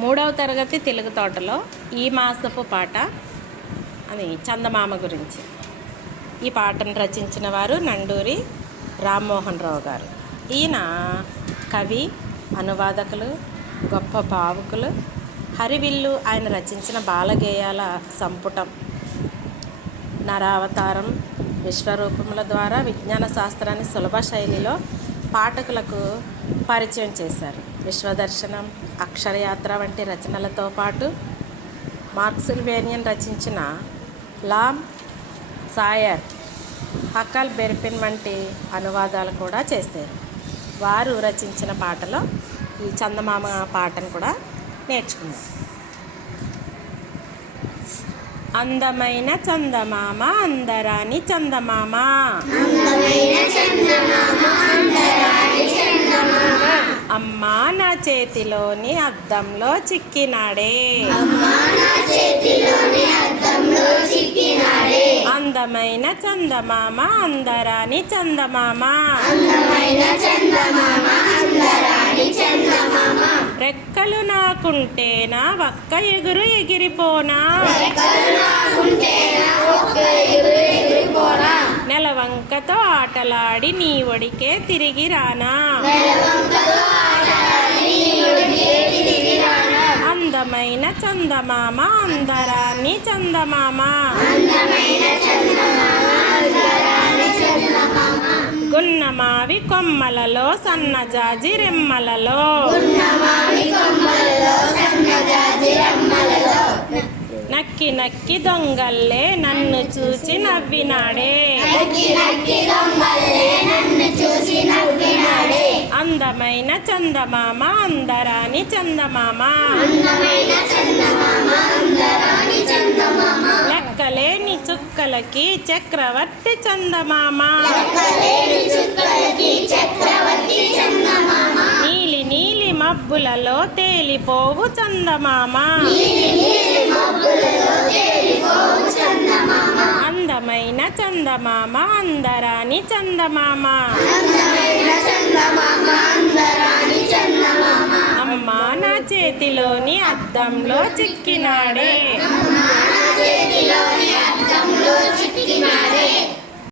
3వ తరగతి తెలుగు తోటలో ఈ మాసపు పాట అని చందమామ గురించి. ఈ పాటను రచించిన వారు నండూరి రామ్మోహన్ రావు గారు. ఈయన కవి, అనువాదకులు, గొప్ప భావుకులు. హరివిల్లు ఆయన రచించిన బాలగేయాల సంపుటం. నరావతారం, విశ్వరూపముల ద్వారా విజ్ఞాన శాస్త్రాన్ని సులభ శైలిలో పాఠకులకు పరిచయం చేశారు. విశ్వదర్శనం, అక్షరయాత్ర వంటి రచనలతో పాటు మార్క్స్వెలియన్ రచించిన లామ్ సాయర్, హకల్ బెర్పిన్ వంటి అనువాదాలు కూడా చేశారు. వారు రచించిన పాటలో ఈ చందమామ పాటను కూడా నేర్చుకున్నాం. అందమైన చందమామ, అందరాని చందమామ, అమ్మా నా చేతిలోని అద్దంలో చిక్కినాడే, అందమైన చందమామ, అందరాని చందమామ, రెక్కలు నాకుంటేనా ఒక్క ఎగురు ఎగిరిపోనా, నెలవంకతో ఆటలాడి నీ ఒడికే తిరిగి రానా, అందమైన చందమామ, అందరాని చందమామ, గున్నమావి కొమ్మలలో సన్నజాజి రెమ్మలలో, నక్కి నక్కి దొంగల్లే నన్ను చూసి నవ్వినాడే, అందమైన చందమామ, అందరాని చందమామ, లెక్కలేని చుక్కలకి చక్రవర్తి చందమామ, నీలి నీలి మబ్బులలో తేలిపోవు చందమామ, అందమైన చందమామ, అందరాని చందమామ, అమ్మా నా చేతిలోని అద్దంలో చిక్కినాడే.